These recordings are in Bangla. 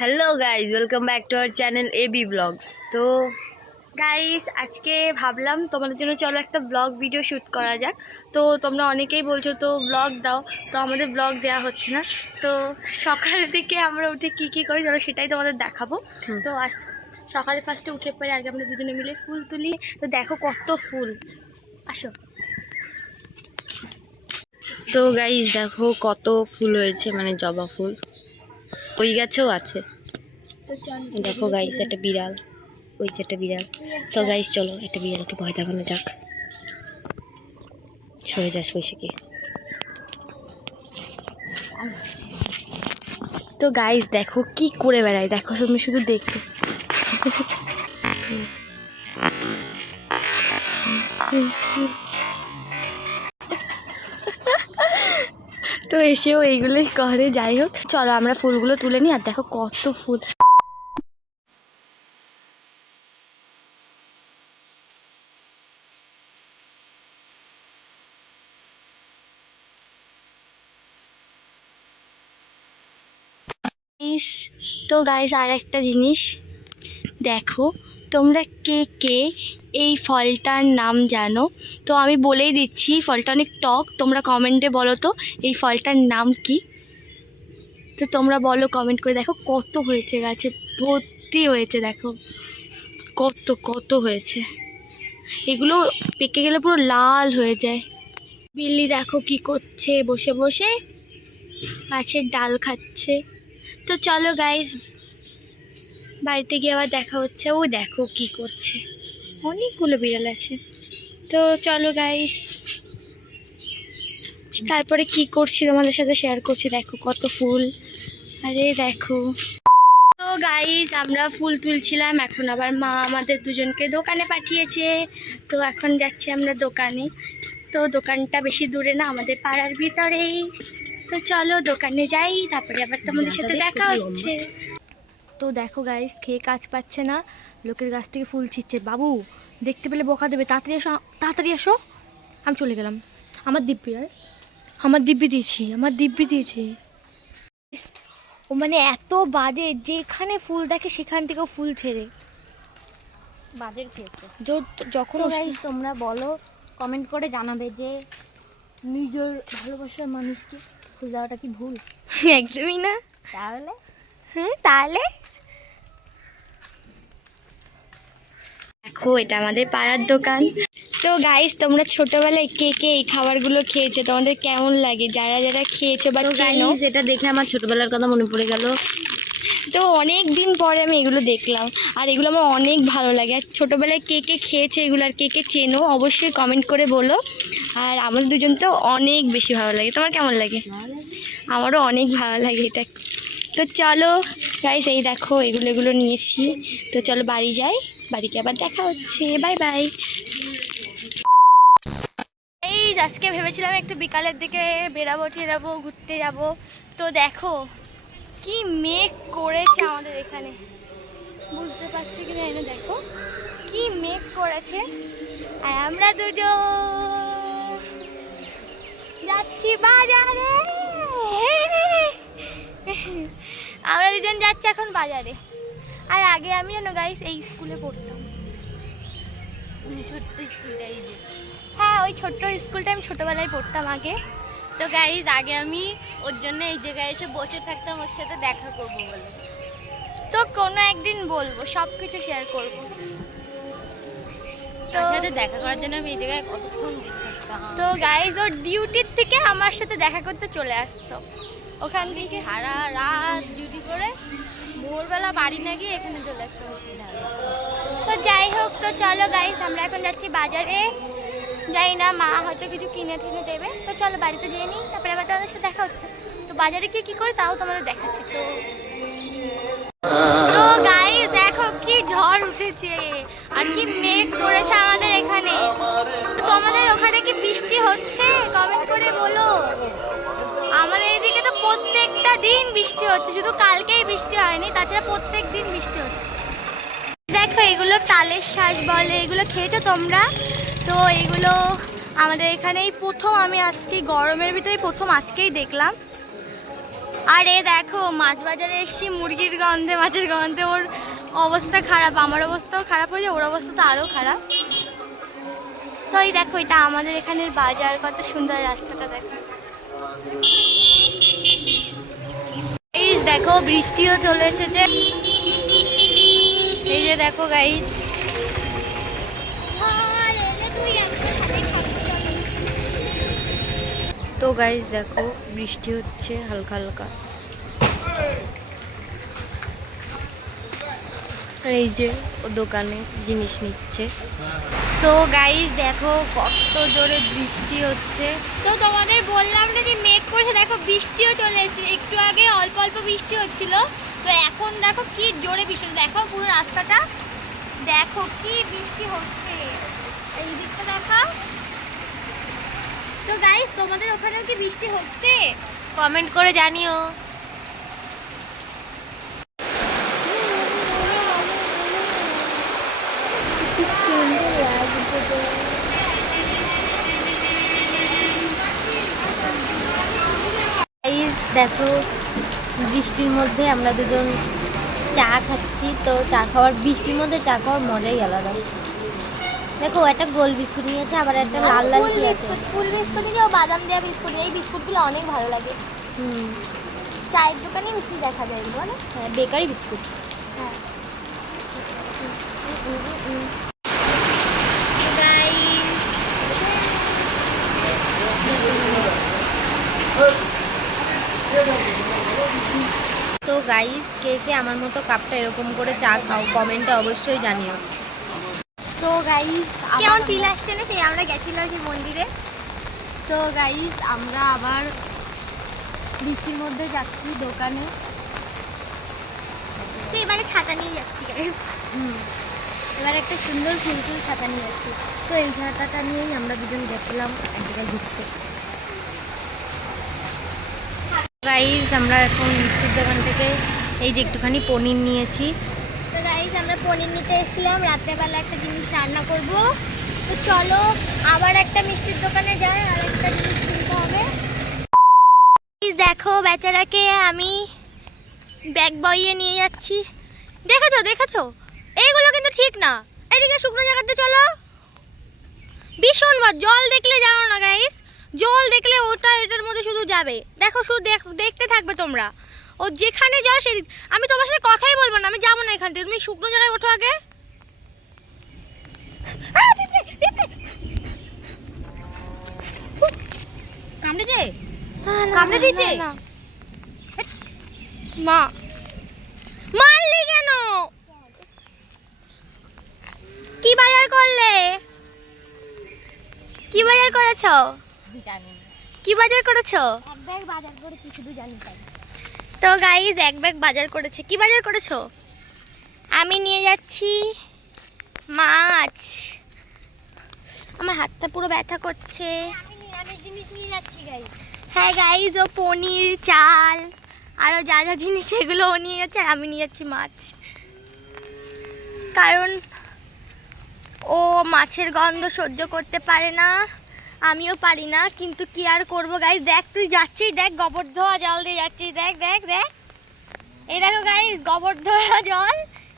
Hello guys, welcome back to our channel AB vlogs. তো গাইজ, আজকে ভাবলাম তোমাদের জন্য চলো একটা ব্লগ ভিডিও শ্যুট করা যাক। তো তোমরা অনেকেই বলছো তো ব্লগ দাও, তো আমাদের ব্লগ দেওয়া হচ্ছে না। তো সকাল থেকে আমরা উঠে কী করি চলো সেটাই তোমাদের দেখাবো। তো আজ সকালে ফার্স্টে উঠে পরে আগে আমরা দুজনে মিলে ফুল তুলি। তো দেখো কত ফুল, আসো। তো গাইজ দেখো কত ফুল হয়েছে, মানে জবা ফুল। ওই গাছেও আছে। দেখো গাইস, একটা বিড়াল, ওই যে একটা বিড়াল। তো গাইস চলো একটা বিড়ালকে ভয় দেখানো যাক। সরে যাস বৈশাখী। তো গাইস দেখো কি করে বেড়ায়, দেখো তুমি শুধু দেখো। তো এসেও এইগুলোই করে। যাই হোক চলো আমরা ফুলগুলো তুলে নিই। আর দেখো কত ফুল। তো গাইস আর একটা জিনিস দেখো, তোমরা কে কে এই ফলটার নাম জানো? তো আমি বলেই দিচ্ছি, ফলটা অনেক টক। তোমরা কমেন্টে বলো তো এই ফলটার নাম কি। তো তোমরা বলো কমেন্ট করে। দেখো কত হয়েছে, গাছে ভর্তি হয়েছে, দেখো কত কত হয়েছে। এগুলো পেকে গেলে পুরো লাল হয়ে যায়। বিল্লি দেখো কি করছে, বসে বসে গাছের ডাল খাচ্ছে। তো চলো গাইস, বাড়িতে গিয়ে আবার দেখা হচ্ছে। ও দেখো কি করছে, অনেকগুলো বিড়াল আছে। তো চলো গাইস, তারপরে কি করছি তোমাদের সাথে শেয়ার করছি। দেখো কত ফুল, আরে দেখো। তো গাইস আমরা ফুল তুলছিলাম, এখন আবার মা আমাদের দুজনকে দোকানে পাঠিয়েছে। তো এখন যাচ্ছি আমরা দোকানে। তো দোকানটা বেশি দূরে না, আমাদের পাড়ার ভিতরেই। তো চলো দোকানে যাই, তারপরে আবার তোমাদের সাথে দেখা হচ্ছে। তো দেখো গাইস, খেয়ে কাজ পাচ্ছে না, লোকের গাছ থেকে ফুল ছিঁড়ছে। বাবু দেখতে পেলে বকা দেবে, তাড়াতাড়ি এসো তাড়াতাড়ি এসো। আমি চলে গেলাম। আমার দিব্যি দিয়েছি। ও মানে এত বাজে, যেখানে ফুল দেখে সেখান থেকেও ফুল ছেড়ে। বাজের খেয়েছে যখন গাইস তোমরা বলো, কমেন্ট করে জানাবে যে নিজের ভালোবাসার মানুষকে ফুল দেওয়াটা কি ভুল? একদমই না। তাহলে তাহলে দেখো এটা আমাদের পাড়ার দোকান। তো গাইস তোমরা ছোটবেলায় কে কে এই খাবারগুলো খেয়েছো, তোমাদের কেমন লাগে? যারা যারা খেয়েছো বা চেনো, এটা দেখে আমার ছোটবেলার কথা মনে পড়ে গেল। তো অনেক দিন পরে আমি এগুলো দেখলাম, আর এগুলো আমার অনেক ভালো লাগে। আর ছোটোবেলায় কে কে খেয়েছে এগুলো আর কে কে চেনো অবশ্যই কমেন্ট করে বলো। আর আমার দুজন তো অনেক বেশি ভালো লাগে। তোমার কেমন লাগে? আমারও অনেক ভালো লাগে এটা। তো চলো গাইস, এই দেখো এগুলো নিয়েছি। তো চলো বাড়ি যাই, বাড়িতে আবার দেখা হচ্ছে। Bye bye. এই আজকে ভেবেছিলাম একটু বিকালের দিকে বেরাবো ঘুরতে যাব। তো দেখো কি মেঘ করেছে আমাদের এখানে, বুঝতে পারছি কি না এনে দেখো কি মেঘ করেছে। আর আমরা দুজন যাচ্ছি বাজারে। আমরা দুজন যাচ্ছি এখন বাজারে। আর আগে আমি জানো গাইস এই স্কুলে পড়তাম, ছোট্ট স্কুলটাই। হ্যাঁ ওই ছোট্ট স্কুলটা আমি ছোটোবেলায় পড়তাম আগে। তো গাইস আগে আমি ওর জন্য এই জায়গায় এসে বসে থাকতাম ওর সাথে দেখা করবো বলে। তো কোনো একদিন বলবো, সব কিছু শেয়ার করবো। তোর সাথে দেখা করার জন্য আমি এই জায়গায় কতক্ষণ বসে থাকতাম। তো গাইস ওর ডিউটির থেকে আমার সাথে দেখা করতে চলে আসতো। ওখান থেকে সারা রাত ডিউটি করে ভোরবেলা বাড়ি না গিয়ে এখানে চলে আসতাম। তো যাই হোক, তো চলো গাইস আমরা এখন যাচ্ছি বাজারে। যাই না, মা হয়তো কিছু কিনে টিনে দেবে। তো চলো বাড়িতে যেয়ে নিই, তারপরে আবার তোমাদের সাথে দেখা হচ্ছে। তো বাজারে গিয়ে কী করে তাও তোমাদের দেখাচ্ছি। তো গাইস দেখো কি ঝড় উঠেছে আর কি মেঘ করেছে আমাদের এখানে। তো তোমাদের ওখানে কি বৃষ্টি হচ্ছে? কমেন্ট করে বলো। আমাদের এদিকে তো প্রত্যেকটা দিন বৃষ্টি হচ্ছে, শুধু কালকেই বৃষ্টি হয়নি, তাছাড়া প্রত্যেক দিন বৃষ্টি হচ্ছে। দেখো এগুলো তালের শ্বাস বলে, এগুলো খেয়েছো তোমরা? তো এগুলো আমাদের এখানে এই প্রথম, আমি আজকে গরমের ভিতরে প্রথম আজকেই দেখলাম। আর এ দেখো মাছ বাজারে এসছি মুরগির গন্ধে মাছের গন্ধে ওর অবস্থা খারাপ, আমার অবস্থাও খারাপ হয়ে যায়, ওর অবস্থা তো আরও খারাপ। তো এই দেখো এটা আমাদের এখানের বাজার, কত সুন্দর রাস্তাটা দেখো। গাইস দেখো বৃষ্টিও চলে এসেছে, এই যে দেখো গাইস। তো গাইস দেখো বৃষ্টি হচ্ছে হালকা হালকা, আর এই যে ও দোকানে জিনিস নিচ্ছে। তো গাইস দেখো কত জোরে বৃষ্টি হচ্ছে। তো তোমাদের বললাম না যে মেঘ করেছে, দেখো বৃষ্টিও চলে এসেছে, একটু আগে অল্প অল্প বৃষ্টি হচ্ছিল, তো এখন দেখো কি জোরে বৃষ্টি, দেখো পুরো রাস্তাটা দেখো কি বৃষ্টি হচ্ছে, এই দিকটা দেখো। তো গাইস তোমাদের ওখানেও কি বৃষ্টি হচ্ছে? কমেন্ট করে জানিও। দেখো বৃষ্টির মধ্যে আমরা দুজন চা খাচ্ছি, তো চা খাওয়ার বৃষ্টির মধ্যে চা খাওয়ার মজাই আলাদা। দেখো একটা গোল বিস্কুট নিয়েছে, আবার একটা লাল লাল কি আছে, ফুল বিস্কুট নিয়ে ও বাদাম দেওয়া বিস্কুট, এই বিস্কুটগুলো অনেক ভালো লাগে। চায়ের দোকানে বেশি দেখা যায় এগুলো না? হ্যাঁ বেকারি বিস্কুট। হ্যাঁ তো গাইস কে কে আমার মতো কাপটা এরকম করে চা খাও কমেন্টে অবশ্যই জানিও। তো গাইস কেমন ফিল আসছে না সেই আমরা গেছিলাম সেই মন্দিরে। তো গাইস আমরা আবার বৃষ্টির মধ্যে যাচ্ছি দোকানে, তো এবারে ছাতা নিয়ে যাচ্ছি গাইস। এবার একটা সুন্দর ফুলফুল ছাতা নিয়ে যাচ্ছি। তো এই ছাতাটা নিয়েই আমরা দুজন গেছিলাম এক জায়গায় ঘুরতে। গাইস আমরা এখন মিষ্টির দোকান থেকে এই যে একটুখানি পনির নিয়েছি। তো গাইস আমরা পনির নিতে এসেছিলাম, রাত্রেবেলা একটা জিনিস রান্না করব, তো চলো আবার একটা মিষ্টির দোকানে যাই আর একটা জিনিস কিনতে হবে। দেখো বেচারাকে আমি ব্যাগ বইয়ে নিয়ে যাচ্ছি, দেখেছো দেখেছো এইগুলো কিন্তু ঠিক না, এইদিকে শুকনো জায়গাতে চলো। ভীষণ জল দেখলে জানো না গাইস, জল দেখলে ওটা এটার মধ্যে শুধু যাবে, দেখো শুধু দেখতে থাকবে তোমরা, ও যেখানে যাও সেদিক। আমি তোমার সাথে কথাই বলবো না, আমি যাবো না এখান থেকে, তুমি শুকনো জায়গায় ওঠো আগে। কামড়েছে? কামড়ে দিয়েছে? মা মারলি কেন? কি বাজার করলে? কি বাজার করেছো? জানি না। কি বাজার করেছো? এক ব্যাগ বাজার করেছি, শুধু জানি তাই। তো গাইস এক ব্যাগ বাজার করেছে। কি বাজার করেছো? আমি নিয়ে যাচ্ছি মাছ, আমার হাতটা পুরো ব্যথা করছে। আমি নিরামিষ জিনিস নিয়ে যাচ্ছি গাইস। হ্যাঁ গাইস ও পনির চাল আরও যা যা জিনিস সেগুলো ও নিয়ে যাচ্ছে, আর আমি নিয়ে যাচ্ছি মাছ, কারণ ও মাছের গন্ধ সহ্য করতে পারে না, আমিও পারি না, কিন্তু কি আর করবো গাইস। দেখ তুই যাচ্ছিস, দেখ গোবর ধোয়া জল দিয়ে যাচ্ছিস, দেখ দেখ দেখ, এই দেখো গাইস গোবর ধোয়া জল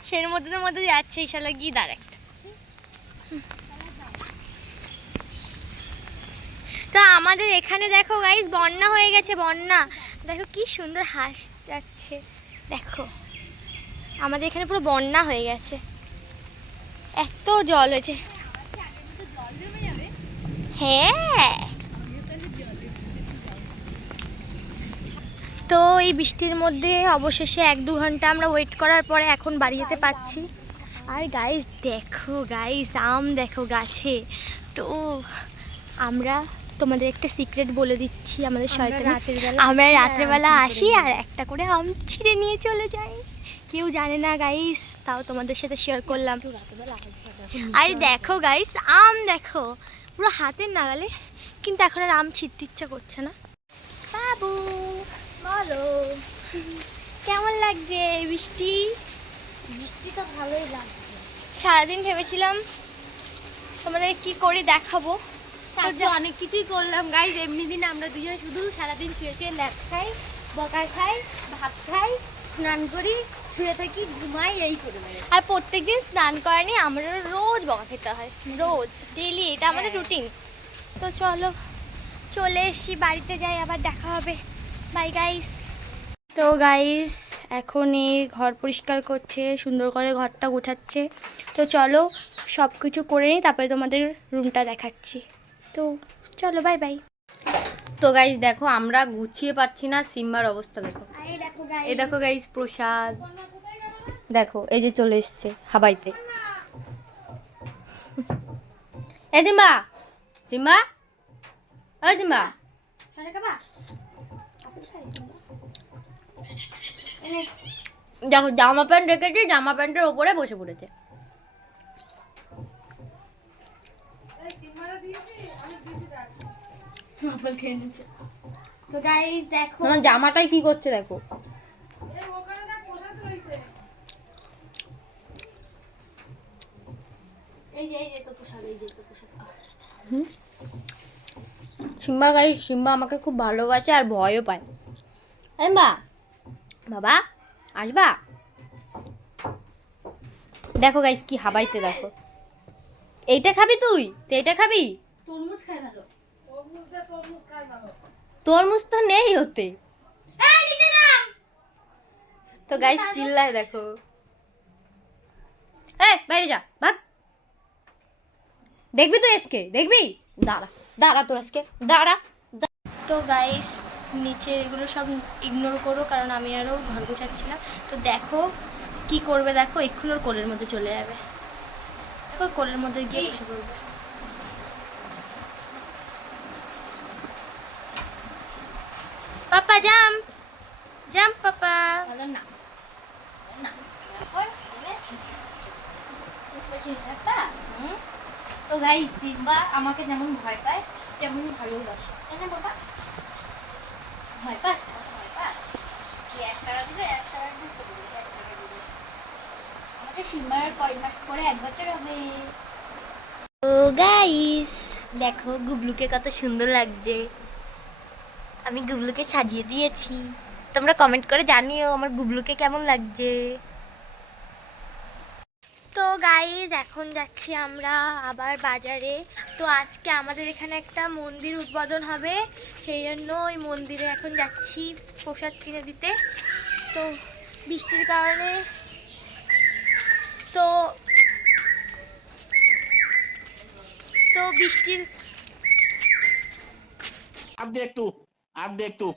সের মধ্যে যাচ্ছে, ইশালা গি ডাইরেক্ট। তো আমাদের এখানে দেখো গাইস বন্যা হয়ে গেছে, বন্যা দেখো কি সুন্দর হাঁস যাচ্ছে, দেখো আমাদের এখানে পুরো বন্যা হয়ে গেছে, এত জল হয়েছে। হ্যাঁ তো এই বৃষ্টির মধ্যে অবশেষে 1-2 ঘন্টা আমরা ওয়েট করার পরে এখন বাড়ি যেতে পারছি। আর গাইস দেখো গাইস আম দেখো গাছে। তো আমরা তোমাদের একটা সিক্রেট বলে দিচ্ছি, আমাদের শয়তান আমরা রাত্রেবেলা আসি আর একটা করে আম ছিঁড়ে নিয়ে চলে যাই, কেউ জানে না গাইস, তাও তোমাদের সাথে শেয়ার করলাম। আর দেখো গাইস আম দেখো পুরো হাতের নাগালে, কিন্তু এখন আর আম ছিঁড়তে ইচ্ছা করছে না। বাবু বলো কেমন লাগছে বৃষ্টি? বৃষ্টি তো ভালোই লাগছে। সারাদিন ভেবেছিলাম তোমাদের কি করে দেখাবো, তারপর অনেক কিছুই করলাম গাইস। এমনি দিন আমরা দুজন শুধু সারাদিন শুয়ে শুয়ে ল্যাপ খাই, বকা খাই, ভাত খাই, স্নান করি, শুয়ে থাকি, ঘুমাই, এই করে বেড়াই। আর প্রত্যেকদিন স্নান করেনি আমরা রোজ বকা খেতে হয়, রোজ ডেলি, এটা আমাদের রুটিন। তো চলো চলে এসছি, বাড়িতে যাই, আবার দেখা হবে। Bye guys. তো গাইস এখন এই ঘর পরিষ্কার করছে, সুন্দর করে ঘরটা গোছাচ্ছে। তো চলো সব কিছু করে নিই, তারপরে তোমাদের রুমটা দেখাচ্ছি। তো চলো বাই বাই। তো গাইস দেখো আমরা গুছিয়ে পারছি না, সিম্বার অবস্থা দেখো। এই দেখো গাইস প্রসাদ, দেখো এই যে চলে এসছে হাবাইতে। এ সিম্বা, সিম্বা, ও সিম্বা, দেখো জামা প্যান্ট রেখেছি, জামা প্যান্টের ওপরে বসে পড়েছে। তো গাইস দেখো তোমার জামাটাই কি করছে দেখো। সিম্বা গাইস, সিম্বা আমাকে খুব ভালোবাসে আর ভয়ও পায়। সিম্বা বাবা আসবা, দেখো গাইস কি হাবাইতে দেখো। এইটা খাবি তুই? তো এইটা খাবি? তরমুজ খাই ভালো। তরমুজ তো নেই হতে। তো গাইস চিল্লায় দেখো। এই বাইরে যা, ভাগ। দেখবি তো এসকে, দেখবি? দাঁড়া দাঁড়া তোর আজকে দাঁড়া। তো গাইস নিচে এগুলো সব ইগনোর করো, কারণ আমি আরও ঘর গোছাচ্ছিলাম। তো দেখো কি করবে, দেখো এক্ষুনি ওর কোলের মধ্যে চলে যাবে, দেখো কোলের মধ্যে গিয়ে বসে পড়বে। পাপা জাম্প, জাম্প পাপা। ভালো না না। তো গাইস সিম্বা আমাকে যেমন ভয় পায় তেমন ভালোবাসে, তাই না বাবা? ভয় পাস? ভয় পাস? তুই 1 টাকা দিলে 1 টাকা দিয়ে চলে যাবে, 1 টাকা দিলে আমাদের সিম্বার কয় মাস পরে 1 বছর হবে। তো গাইস দেখো গুবলুকে কত সুন্দর লাগছে, আমি গুবলুকে সাজিয়ে দিয়েছি। তোমরা কমেন্ট করে জানিও আমার গুবলুকে কেমন লাগছে। তো গাইজ এখন যাচ্ছি আমরা আবার বাজারে। তো আজকে আমাদের এখানে একটা মন্দির উদ্বোধন হবে, সেই জন্য ওই মন্দিরে এখন যাচ্ছি প্রসাদ কিনে দিতে। তো বৃষ্টির কারণে তো তো বৃষ্টির अब देख तू, अब देख तू,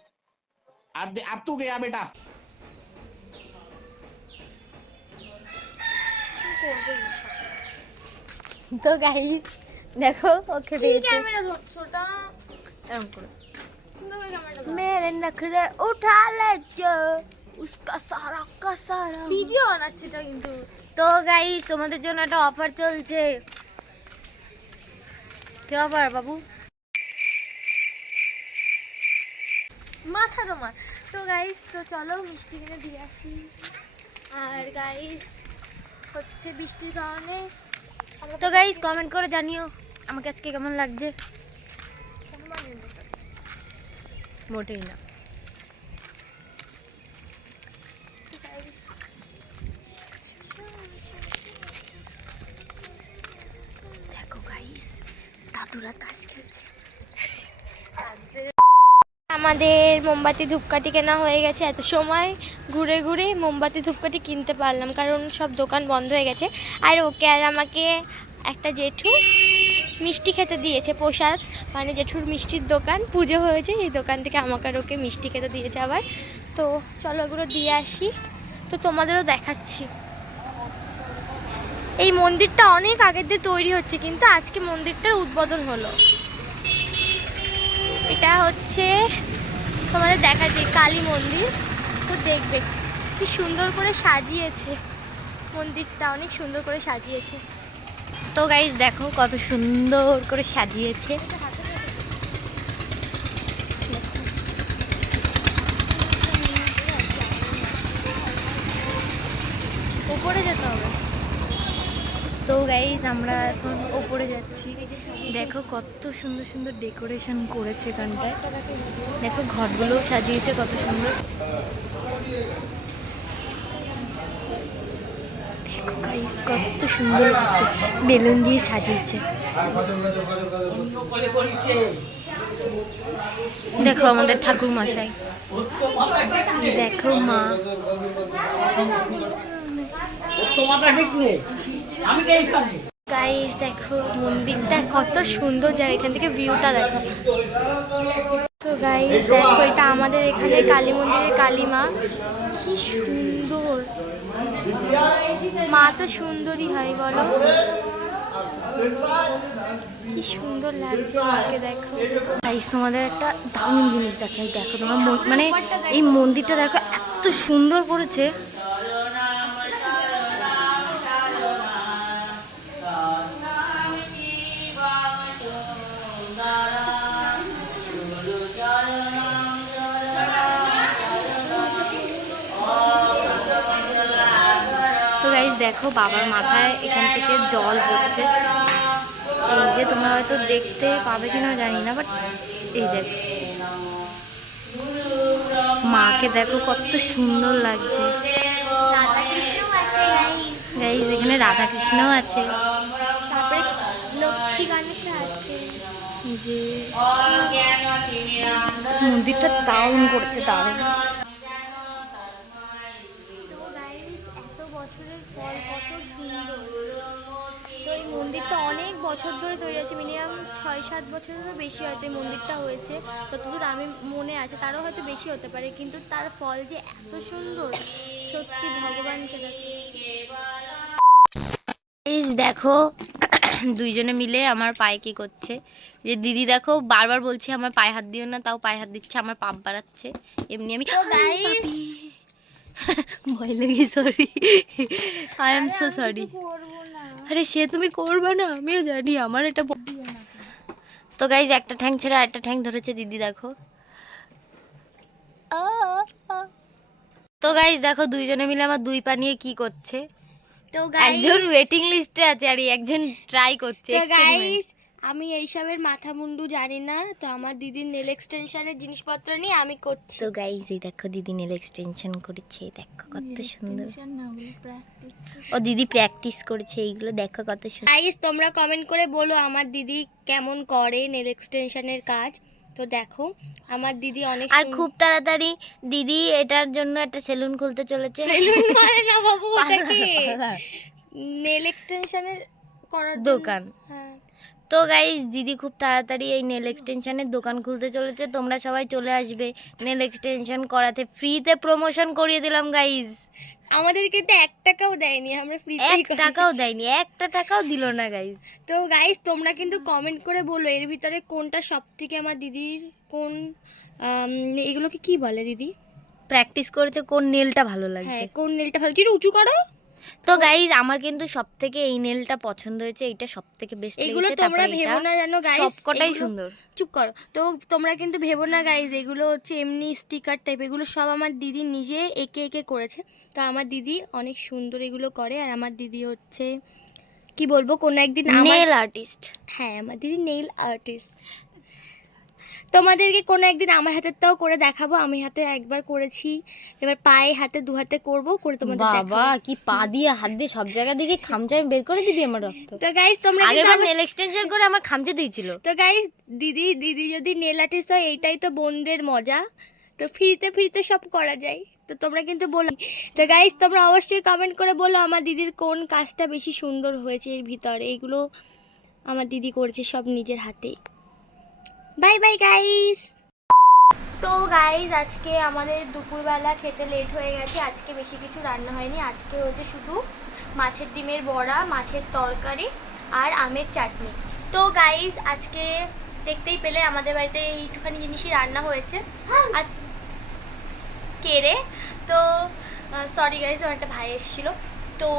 अब तू गया बेटा। তো গাইস দেখো ওকে পেয়েছে। ক্যামেরা ধরছোটা এরকম করে ক্যামেরা মেরে নখরে উঠা লেছো উসকা সারা কা সারা। ভিডিও বানাচ্ছি এটা কিন্তু। তো গাইস তোমাদের জন্য একটা অফার চলছে। কি অফার বাবু? মাথা তোমার। তো গাইস তো চলো মিষ্টি কিনে দিয়ে আসি। আর গাইস হচ্ছে বৃষ্টির কারণে তো গাইস কমেন্ট করে জানিও আমাকে আজকে কেমন লাগছে। মোটেই না। দেখো গাইস দাদুরা তাস খেলছে। আমাদের মোমবাতি ধূপকাঠি কেনা হয়ে গেছে। এত সময় ঘুরে ঘুরে মোমবাতি ধূপকাঠি কিনতে পারলাম, কারণ সব দোকান বন্ধ হয়ে গেছে। আর ওকে আর আমাকে একটা জেঠু মিষ্টি খেতে দিয়েছে, প্রসাদ, মানে জেঠুর মিষ্টির দোকান পুজো হয়েছে, এই দোকান থেকে আমাকে আর ওকে মিষ্টি খেতে দিয়েছে আবার। তো চলো ওগুলো দিয়ে আসি, তো তোমাদেরও দেখাচ্ছি। এই মন্দিরটা অনেক আগের দিয়ে তৈরি হচ্ছে, কিন্তু আজকে মন্দিরটার উদ্বোধন হলো। এটা হচ্ছে তোমাদের দেখাচ্ছি কালী মন্দির। তো দেখবে কি সুন্দর করে সাজিয়েছে মন্দিরটা, অনেক সুন্দর করে সাজিয়েছে। তো গাইস দেখো কত সুন্দর করে সাজিয়েছে। উপরে যেতে হবে। তো গাইস আমরা এখন ওপরে যাচ্ছি। দেখো কত সুন্দর সুন্দর ডেকোরেশন করেছে এখানটায়। দেখো ঘরগুলোও সাজিয়েছে কত সুন্দর। দেখো গাইস কত সুন্দর লাগছে, বেলুন দিয়ে সাজিয়েছে। দেখো আমাদের ঠাকুর মশাই, দেখো মা। গাইস দেখো মন্দিরটা কত সুন্দর জায়গা, এখান থেকে ভিউটা দেখো। তো গাইস দেখো এটা আমাদের এখানে কালী মন্দিরের কালী মা, কি সুন্দর। মা তো সুন্দরই হয় বলো, কি সুন্দর লাগছে মাকে দেখো। গাইস তোমাদের একটা দারুণ জিনিস দেখাই, দেখো তোমার মানে এই মন্দিরটা দেখো এত সুন্দর করেছে। তো গাইস দেখো বাবার মাথায় এখান থেকে জল পড়ছে, এই যে তোমরা হয়তো দেখতে পাবে কিনা জানি না, বাট এই দেখো মাকে দেখো কত সুন্দর লাগছে। গাইস এখানে রাধা কৃষ্ণও আছে, তারপরে লক্ষ্মী গণেশ আছে। এই যে মন্দিরটা দারুণ করেছে, দারুণ। তো গাইস এত বছরের ফল কত সুন্দর। তো এই মন্দিরটা অনেক বছর ধরে তৈরি আছে, মিনিমাম 6-7 বছরেরও বেশি হয়তো এই মন্দিরটা হয়েছে, যতদূর আমি মনে আছে, তারও হয়তো বেশি হতে পারে, কিন্তু তার ফল যে এত সুন্দর, সত্যি ভগবানকে দেখো। দেখো দুইজনে মিলে আমার পায়ে কি করছে, যে দিদি দেখো বারবার বলছে আমার পায়ে হাত দিও না, তাও পায়ে হাত দিচ্ছে, আমার পাপ বাড়াচ্ছে। এমনি আমি ভয় লেগে, sorry, I am so sorry. আরে সে তুমি করবে না, আমিও জানি, আমার এটা। তো গাইজ একটা ঠ্যাং ছেড়ে আরেকটা ঠ্যাং ধরেছে দিদি, দেখো। তো গাইজ দেখো দুইজনে মিলে আমার দুই পা নিয়ে কি করছে। তো একজন ওয়েটিং লিস্টে আছে আর একজন ট্রাই করছে এক্সপেরিমেন্ট। আমি এইসবের মাথা মুন্ডু জানি না, তো আমার দিদির নেল এক্সটেনশনের জিনিসপত্র নিয়ে আমি করছি। তো গাইজ এই দেখো দিদি নেল এক্সটেনশন করেছে, দেখো কত সুন্দর। ও দিদি প্র্যাকটিস করেছে এইগুলো, দেখো কত সুন্দর। গাইস তোমরা কমেন্ট করে বলো আমার দিদি কেমন করে নেল এক্সটেনশনের কাজ। তো দেখো আমার দিদি অনেক আর খুব তাড়াতাড়ি দিদি এটার জন্য একটা সেলুন খুলতে চলেছে। সেলুন মানে না বাবু, ওটাকে নেল এক্সটেনশনের করার দোকান। হ্যাঁ। তো গাইস দিদি খুব তাড়াতাড়ি এই নেল এক্সটেনশনের দোকান খুলতে চলেছে, তোমরা সবাই চলে আসবে নেল এক্সটেনশন করাতে। ফ্রিতে প্রমোশন করিয়ে দিলাম গাইস। আমাদের কিন্তু 1 টাকাও দেয়নি, আমরা ফ্রিতেই 1 টাকাও দেয়নি, 1টা টাকাও দিল না গাইস। তো গাইস তোমরা কিন্তু কমেন্ট করে বলো এর ভিতরে কোনটা সবথেকে আমার দিদির কোন এগুলোকে কি বলে দিদি প্র্যাকটিস করেছে, কোন নেলটা ভালো হ্যাঁ লাগছে। কোন নেলটা ভালো, একটু উঁচু করো। তো গাইস আমার কিন্তু সবথেকে এই নেলটা পছন্দ হয়েছে, এইটা সবথেকে বেস্ট এগুলো লেগেছে। তোমরা তারপরে ভেবো এটা না জানো গাইস, সবকটাই সুন্দর। চুপ করো। তো তোমরা কিন্তু ভেবো না গাইস এগুলো হচ্ছে এমনি স্টিকার টাইপ, এগুলো সব আমার দিদি নিজে এঁকে এঁকে করেছে। তো আমার দিদি অনেক সুন্দর এগুলো করে, আর আমার দিদি হচ্ছে কি বলবো কোনো একদিন নেল আর্টিস্ট। হ্যাঁ আমার দিদি নেল আর্টিস্ট। তোমাদেরকে কোনো একদিন আমার হাতেরটাও করে দেখাবো, আমি হাতে একবার করেছি, এবার পায়ে হাতে দু হাতে করবো, করে তোমাদের দেখাবো। বাবা কি পা দিয়ে হাত দিয়ে সব জায়গা দিকে খামচা বের করে দিবি আমার রক্ত। তো গাইস তোমরা আগেরবার নেল এক্সটেনশন করে আমার খামচা দিয়েছিল। তো গাইস দিদি যদি নেল আর্টিস্ট হয় এইটাই তো বোনদের মজা, তো ফ্রিতে ফ্রিতে সব করা যায়। তো তোমরা কিন্তু বলো। তো গাইস তোমরা অবশ্যই কমেন্ট করে বলো আমার দিদির কোন কাজটা বেশি সুন্দর হয়েছে এর ভিতরে। এইগুলো আমার দিদি করেছে সব নিজের হাতে। Bye bye guys. তো গাইস আজকে আমাদের দুপুরবেলা খেতে লেট হয়ে গেছে, আজকে বেশি কিছু রান্না হয়নি, আজকে হচ্ছে শুধু মাছের ডিমের বড়া, মাছের তরকারি আর আমের চাটনি। তো গাইস আজকে দেখতেই পেলে আমাদের বাড়িতে এইটুখানি জিনিসই রান্না হয়েছে। আর কেড়ে তো সরি গাইস, আমার একটা ভাই এসেছিলো। তো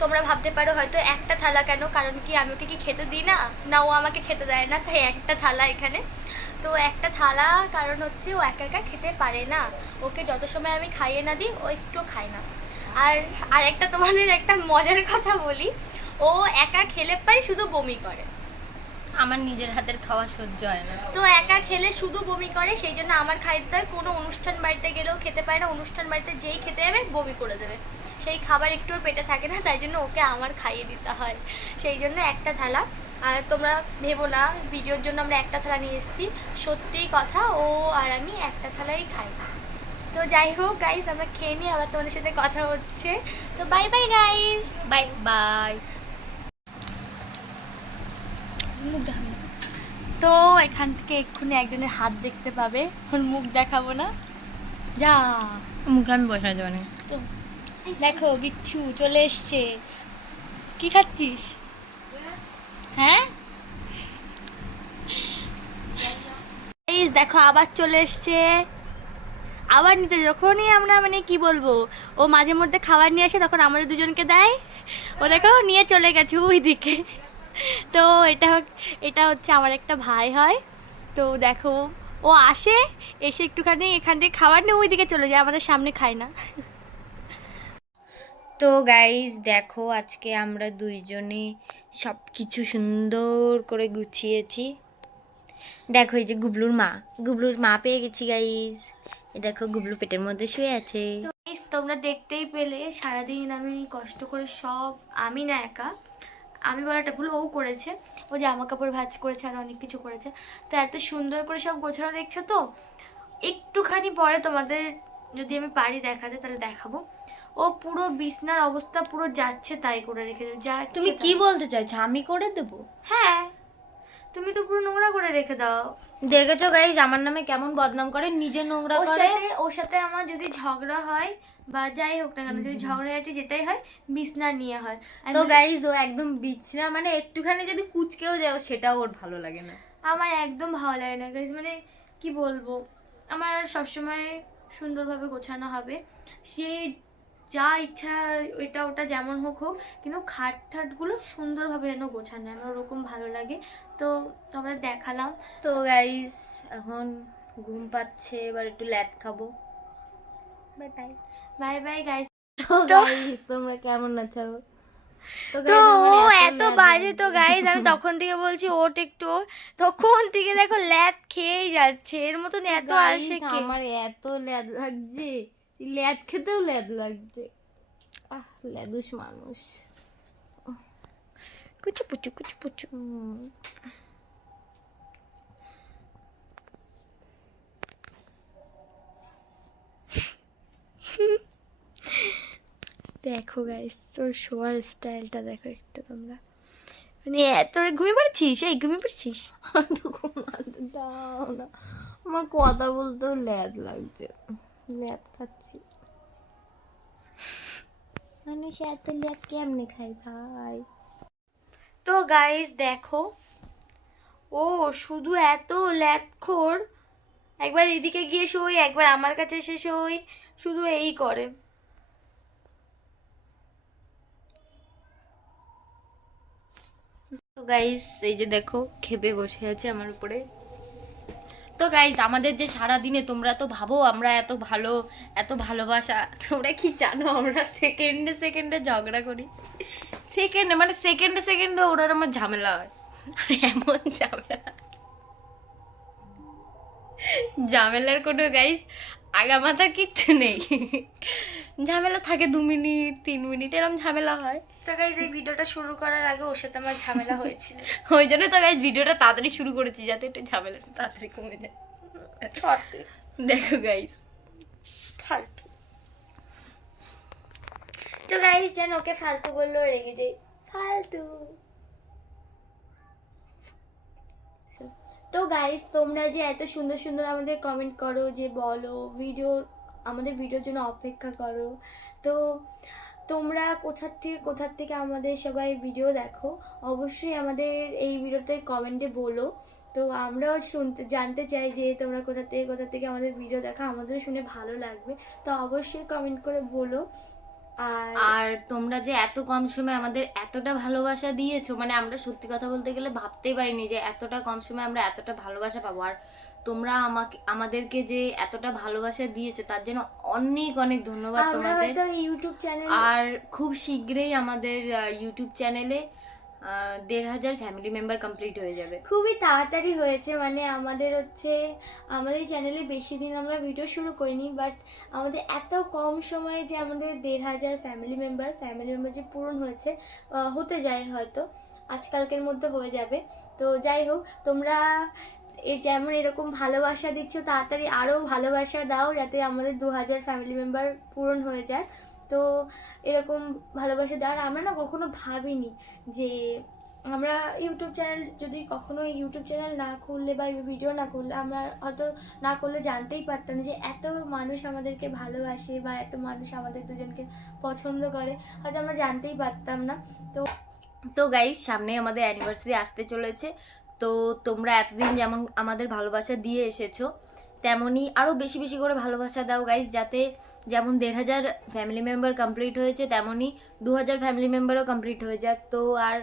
তোমরা ভাবতে পারো হয়তো একটা থালা কেন, কারণ কি আমি ওকে কি খেতে দিই না, না ও আমাকে খেতে দেয় না, তাই একটা থালা এখানে। তো একটা থালা কারণ হচ্ছে ও একা একা খেতে পারে না, ওকে যত সময় আমি খাইয়ে না দিই ও একটু খায় না। আর একটা তোমাদের একটা মজার কথা বলি, ও ও একা খেলে পারে শুধু বমি করে। আমার নিজের হাতের খাওয়া সহ্য হয় না। তো একা খেলে শুধু বমি করে, সেই জন্য আমার খাইতে হয়। কোনো অনুষ্ঠান বাড়িতে গেলেও খেতে পারে না, অনুষ্ঠান বাড়িতে যেই খেতে যাবে বমি করে দেবে, সেই খাবার একটুও পেটে থাকে না, তাই জন্য ওকে আমার খাইয়ে দিতে হয়। সেই জন্য একটা থালা। আর তোমরা ভেবো না ভিডিওর জন্য আমরা একটা থালা নিয়ে এসেছি, সত্যিই কথা, ও আর আমি একটা থালাই খাই। তো যাই হোক গাইস, আমরা খেয়ে নিই, আবার তোমাদের সাথে কথা হচ্ছে। তো bye bye guys, bye bye. তো এখান থেকে এক্ষুনি একজনের হাত দেখতে পাবে, ওর মুখ দেখাবো না, যা মুখে আমি বসাই দেবো না। তো দেখো বিচ্ছু চলে এসছে। কি খাচ্ছিস? হ্যাঁ এই দেখো আবার চলে এসছে, আবার নিতে। যখনই আমরা মানে কি বলবো, ও মাঝে মধ্যে খাবার নিয়ে আসে, তখন আমাদের দুজনকে দেয়। ও দেখো নিয়ে চলে গেছে ওই দিকে। তো এটা হচ্ছে আমার একটা ভাই হয়। তো দেখো ও আসে, এসে একটুখানি এখান থেকে খাবার নিয়ে ওই দিকে চলে যায়, আমাদের সামনে খায় না। তো গাইস দেখো, আজকে আমরা দুইজনে সব কিছু সুন্দর করে গুছিয়েছি। দেখো এই যে গুবলুর মা পেয়ে গেছি গাইস। এই দেখো গুবলু পেটের মধ্যে শুয়ে আছে। তো guys, তোমরা দেখতেই পেলে সারাদিন আমি কষ্ট করে সব, আমি না একা, আমি বলাটা ভুল, ও করেছে। ও জামা কাপড় ভাঁজ করেছে আর অনেক কিছু করেছে। তো এত সুন্দর করে সব গোছানো দেখছো তো। একটুখানি পরে তোমাদের যদি আমি পারি দেখাতে তাহলে দেখাবো। ও পুরো বিছনার অবস্থা পুরো যাচ্ছে তাই করে রেখে দেবে, যা ইচ্ছে তুমি কি তাই। বলতে চাইছো, আমি করে দেবো? হ্যাঁ, তুমি তো পুরো নোংরা করে রেখে দাও। দেখেছো গাইস আমার নামে কেমন বদনাম করে, নিজে নোংরা করে। ওর সাথে আমার যদি ঝগড়া হয় বা যাই হোক না কেন, যদি ঝগড়াঝাটি যেটাই হয় বিছনা নিয়ে হয়। তো গাইস ও একদম বিছনা মানে একটুখানি যদি কুচকেও যাও সেটাও ওর ভালো লাগে না। আমার একদম ভালো লাগে না গাইস, মানে কি বলবো, আমার সবসময় সুন্দরভাবে গোছানো হবে। সে যা ইচ্ছা এটা ওটা যেমন হোক হোক, কিন্তু খাট ঠাটগুলো সুন্দরভাবে যেন গোছানো, আমার ওরকম ভালো লাগে। তো তোমাদের দেখালাম। তো গাইস এখন ঘুম পাচ্ছে, এবার একটু ল্যাদ খাবো। Bye bye. Bye bye guys. তো গাইস তোমরা কেমন আছো? তো guys, আমার ও এত এত ল্যাদ বাজে। তো লাগছে। গাইস আমি তখন থেকে বলছি ওট একটু ওঠ, তখন থেকে দেখো ল্যাদ খেয়েই যাচ্ছে, এর মতন এত Guys, আলসে কে। আমার এত ল্যাদ লাগছে, ল্যাদ খেতেও ল্যাদ লাগছে। ল্যাদুস মানুষ। কুচু পুচু কুচু পুচু। দেখো গাইস তোর শোয়ার স্টাইলটা দেখো একটু তোমরা, মানে এত ঘুমিয়ে পড়েছিস, এই ঘুমিয়ে পড়েছিস। দাও না, আমার কথা বলতেও ল্যাদ লাগছে, ল্যাদ খাচ্ছি। মানুষ এত ল্যাদ কেমনে খাই ভাই? তো গাইস দেখো, ও শুধু এত ল্যাদখোর, একবার এদিকে গিয়ে শোই, একবার আমার কাছে এসে শোই, শুধু এই করে। তো গাইস এই যে দেখো খেপে বসে আছে আমার উপরে। তো গাইস আমাদের যে সারা দিনে তোমরা তো ভাবো আমরা এত ভালো, এত ভালোবাসা, তোমরা কি জানো আমরা সেকেন্ডে সেকেন্ডে ঝগড়া করি। সেকেন্ডে মানে সেকেন্ডে সেকেন্ডে ওরা আমার ঝামেলা হয়, আর এমন ঝামেলা, ঝামেলার কোনো গাইস আগামাথা কিচ্ছু নেই। ঝামেলা থাকে 2 মিনিট 3 মিনিট এরকম ঝামেলা হয়। তো গাইস এই ভিডিওটা শুরু করার আগে ওর সাথে আমার ঝামেলা হয়েছিল। ওই জন্য তো গাইস ভিডিওটা তাড়াতাড়ি শুরু করেছি যাতে একটু ঝামেলাটা তাড়াতাড়ি কমে যায়। সত্যি দেখো গাইস ফালতু। তো গাইস যেন ওকে ফালতু বললেও রেগে যাই, ফালতু। তো গাইস তোমরা যে এত সুন্দর সুন্দর আমাদের কমেন্ট করো, যে বলো ভিডিও, আমাদের ভিডিওর জন্য অপেক্ষা করো, তো তোমরা কোথা থেকে আমাদের সবাই ভিডিও দেখো, অবশ্যই আমাদের এই ভিডিওতে কমেন্টে বলো। তো আমরাও জানতে চাই যে তোমরা কোথা থেকে আমাদের ভিডিও দেখো, আমাদেরও শুনে ভালো লাগবে। তো অবশ্যই কমেন্ট করে বলো। আর তোমরা যে এত কম সময়ে আমাদের এতটা ভালোবাসা দিয়েছো, মানে আমরা সত্যি কথা বলতে গেলে ভাবতেই পারিনি যে এতটা কম সময়ে আমরা এতটা ভালোবাসা পাবো। আর তোমরা আমাদেরকে যে এতটা ভালোবাসা দিয়েছো তার জন্য অনেক অনেক ধন্যবাদ আমরা তোমাদের। হয়তো ইউটিউব চ্যানেল আর খুব শীঘ্রই আমাদের ইউটিউব চ্যানেলে 1,500 ফ্যামিলি মেম্বার কমপ্লিট হয়ে যাবে। খুবই তাড়াতাড়ি হয়েছে, মানে আমাদের আমাদের চ্যানেলে বেশি দিন আমরা ভিডিও শুরু করিনি, বাট আমাদের এত কম সময়ে যে আমাদের 1,500 ফ্যামিলি মেম্বার যে পূরণ হয়েছে, হতে যায় হয়তো আজকালকের মধ্যে হয়ে যাবে। তো যাই হোক, তোমরা যেমন এরকম ভালোবাসা দিচ্ছ, তাড়াতাড়ি আরও ভালোবাসা দাও যাতে আমাদের 2,000 ফ্যামিলি মেম্বার পূরণ হয়ে যায়। তো এরকম ভালোবাসা দেওয়ার আমরা না কখনো ভাবিনি যে আমরা ইউটিউব চ্যানেল যদি কখনো ইউটিউব চ্যানেল না খুললে বা ভিডিও না করলে, আমরা হয়তো না করলে জানতেই পারতাম না যে এত মানুষ আমাদেরকে ভালোবাসে বা এত মানুষ আমাদের দুজনকে পছন্দ করে, হয়তো আমরা জানতেই পারতাম না। তো গাইস, সামনে আমাদের অ্যানিভার্সারি আসতে চলেছে। তো তোমরা এতদিন যেমন আমাদের ভালোবাসা দিয়ে এসেছো, তেমনই আরও বেশি বেশি করে ভালোবাসা দাও গাইস, যাতে যেমন 1,500 ফ্যামিলি মেম্বার কমপ্লিট হয়েছে তেমনই 2,000 ফ্যামিলি মেম্বারও কমপ্লিট হয়ে যাক। তো আর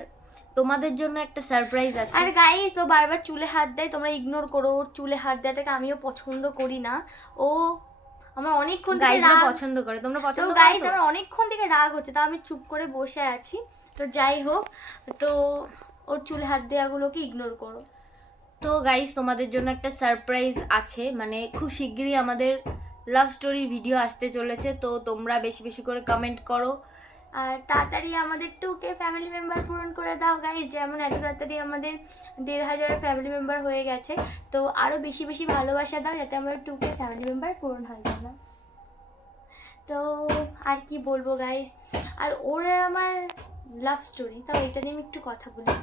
তোমাদের জন্য একটা সারপ্রাইজ আছে। আর গাইস, ও বারবার চুলে হাত দেয়, তোমরা ইগনোর করো। ওর চুলে হাত দেওয়াটাকে আমিও পছন্দ করি না। ও আমার অনেকক্ষণ থেকে গাইসরা রাগ পছন্দ করে, তোমরা পছন্দ তো করো? গাইস, আমার অনেকক্ষণ থেকে রাগ হচ্ছে, তো আমি চুপ করে বসে আছি। তো যাই হোক, তো ওর চুলে হাত দেওয়াগুলোকে ইগনোর করো। তো গাইস, তোমাদের জন্য একটা সারপ্রাইজ আছে, মানে খুব শিগগিরই আমাদের লাভ স্টোরির ভিডিও আসতে চলেছে। তো তোমরা বেশি বেশি করে কমেন্ট করো আর তাড়াতাড়ি আমাদের 2K ফ্যামিলি মেম্বার পূরণ করে দাও গাইস। যেমন এত তাড়াতাড়ি আমাদের 1,500 ফ্যামিলি মেম্বার হয়ে গেছে, তো আরও বেশি বেশি ভালোবাসা দাও যাতে আমাদের 2K ফ্যামিলি মেম্বার পূরণ হয়ে যাবে। তো আর কি বলবো গাইস। আর ওরা আমার লাভ স্টোরি, তাও এটা নিয়ে আমি একটু কথা বলি।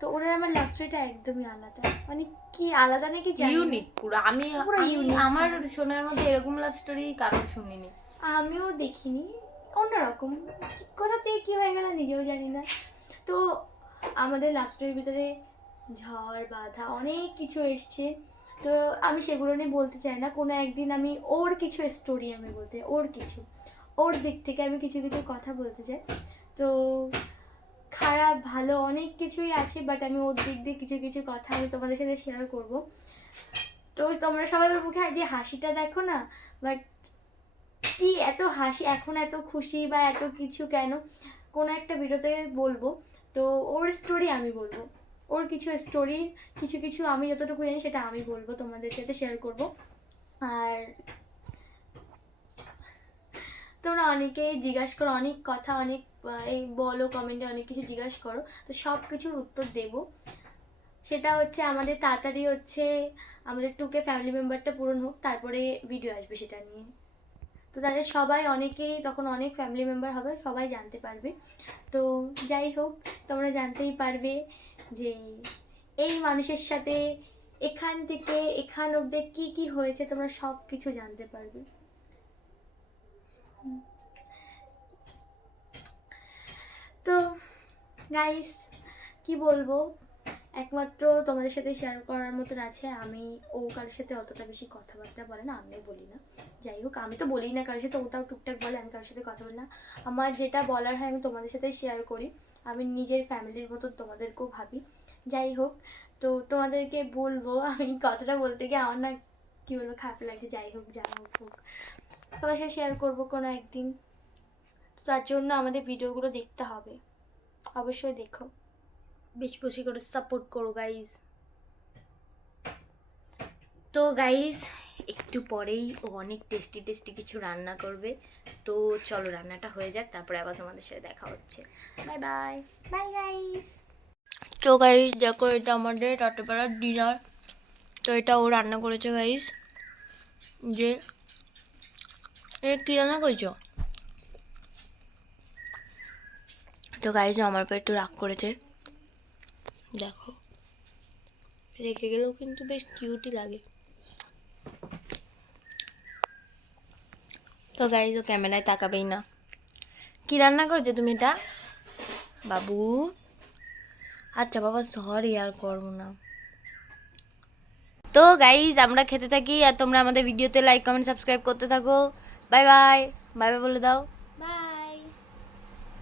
তো ওরা আমার লাভ স্টোরিটা একদমই আলাদা, মানে কি আলাদা নাকি ইউনিক পুরো। আমি আমার শোনার মধ্যে এরকম লাভ স্টোরি কারোর শুনিনি, আমিও দেখিনি। অন্যরকম, কোথা থেকে কি হয়ে গেল নিজেও জানি না। তো আমাদের লাভ স্টোরির ভিতরে ঝড় বাধা অনেক কিছু এসছে, তো আমি সেগুলো নিয়ে বলতে চাই না। কোনো একদিন আমি ওর কিছু স্টোরি আমি বলতে, ওর দিক থেকে আমি কিছু কিছু কথা বলতে চাই। তো খারাপ ভালো অনেক কিছুই আছে, বাট আমি ওর দিক দিয়ে কিছু কিছু কথা আমি তোমাদের সাথে শেয়ার করব। তো তোমরা সবাই ওর মুখে যে হাসিটা দেখো না, বাট কি এত হাসি, এখন এত খুশি বা এত কিছু কেন, কোনো একটা ভিডিওতে বলবো। তো ওর স্টোরি আমি বলবো, ওর কিছু স্টোরি কিছু কিছু আমি যতটুকু জানি সেটা আমি বলবো, তোমাদের সাথে শেয়ার করব। আর তোমরা অনেকেই জিজ্ঞাসা করো অনেক কথা, অনেক এই বলো কমেন্টে অনেক কিছু জিজ্ঞাসা করো, তো সব কিছুর উত্তর দেব। সেটা হচ্ছে আমাদের তাড়াতাড়ি আমাদের 2K ফ্যামিলি মেম্বারটা পূরণ হোক, তারপরে ভিডিও আসবে সেটা নিয়ে। তো তাদের সবাই অনেকেই তখন অনেক ফ্যামিলি মেম্বার হবে, সবাই জানতে পারবে। তো যাই হোক, তোমরা জানতেই পারবে যে এই মানুষের সাথে এখান থেকে এখান অবধি কি কি হয়েছে, তোমরা সব কিছু জানতে পারবে। তো গাইস, কি বলবো, একমাত্র তোমাদের সাথে শেয়ার করার মতন আছে। ও কারোর সাথে অতটা বেশি কথাবার্তা বলে না, আমিও বলি না। যাই হোক, আমি তো বলি না কারোর সাথে, ওটাও টুকটাক বলে, আমি কারোর সাথে কথা বলি না। আমার যেটা বলার হয় আমি তোমাদের সাথেই শেয়ার করি, আমি নিজের ফ্যামিলির মতো তোমাদেরকেও ভাবি। যাই হোক, তো তোমাদেরকে বলবো, আমি কথাটা বলতে গিয়ে আমার না কি বলবো খারাপ লাগছে। যাই হোক, যা হোক তোমার সাথে শেয়ার করবো কোনো একদিন। তার জন্য আমাদের ভিডিওগুলো দেখতে হবে, অবশ্যই দেখো, বেশি বেশি করে সাপোর্ট করো গাইস। তো গাইস, একটু পরেই ও অনেক টেস্টি টেস্টি কিছু রান্না করবে। তো চলো রান্নাটা হয়ে যাক, তারপরে আবার তোমাদের সাথে দেখা হচ্ছে। Bye bye. Bye guys. তো গাইস দেখো, এটা আমাদের রাত্রেবেলার ডিনার। তো এটা ও রান্না করেছে গাইস। যে কি রান্না করেছো? তো গাইস আমার উপর একটু রাগ করেছে, দেখো রেখে গেলেও কিন্তু বেশ কিউটই লাগে। তো গাইস ও ক্যামেরায় তাকাবেই না। কি রান্না করেছো তুমি এটা বাবু? আচ্ছা বাবা, সরি, আর করবো না। তো গাইস আমরা খেতে থাকি, আর তোমরা আমাদের ভিডিওতে লাইক কমেন্ট সাবস্ক্রাইব করতে থাকো। Bye bye. বাই বাই বলে দাও। বাই।